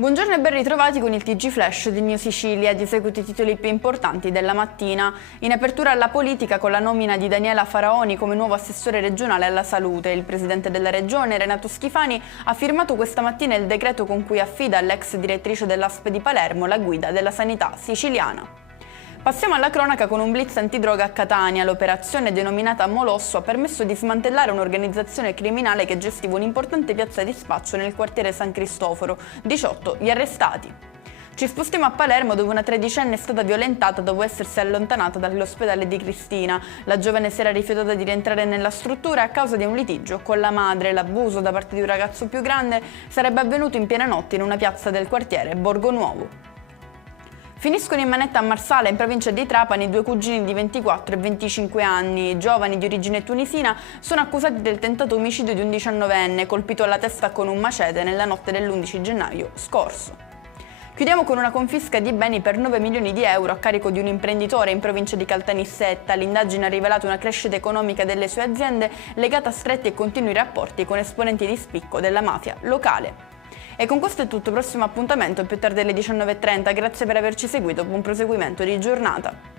Buongiorno e ben ritrovati con il TG Flash di New Sicilia. Di seguito i titoli più importanti della mattina. In apertura alla politica con la nomina di Daniela Faraoni come nuovo assessore regionale alla salute. Il presidente della regione, Renato Schifani, ha firmato questa mattina il decreto con cui affida all'ex direttrice dell'ASP di Palermo la guida della sanità siciliana. Passiamo alla cronaca con un blitz antidroga a Catania. L'operazione denominata Molosso ha permesso di smantellare un'organizzazione criminale che gestiva un'importante piazza di spaccio nel quartiere San Cristoforo. 18 gli arrestati. Ci spostiamo a Palermo, dove una tredicenne è stata violentata dopo essersi allontanata dall'ospedale di Cristina. La giovane si era rifiutata di rientrare nella struttura a causa di un litigio con la madre. L'abuso da parte di un ragazzo più grande sarebbe avvenuto in piena notte in una piazza del quartiere Borgo Nuovo. Finiscono in manetta a Marsala, in provincia di Trapani, due cugini di 24 e 25 anni. Giovani di origine tunisina sono accusati del tentato omicidio di un 19enne colpito alla testa con un macete nella notte dell'11 gennaio scorso. Chiudiamo con una confisca di beni per 9 milioni di euro a carico di un imprenditore in provincia di Caltanissetta. L'indagine ha rivelato una crescita economica delle sue aziende legata a stretti e continui rapporti con esponenti di spicco della mafia locale. E con questo è tutto, prossimo appuntamento più tardi alle 19:30, grazie per averci seguito, buon proseguimento di giornata.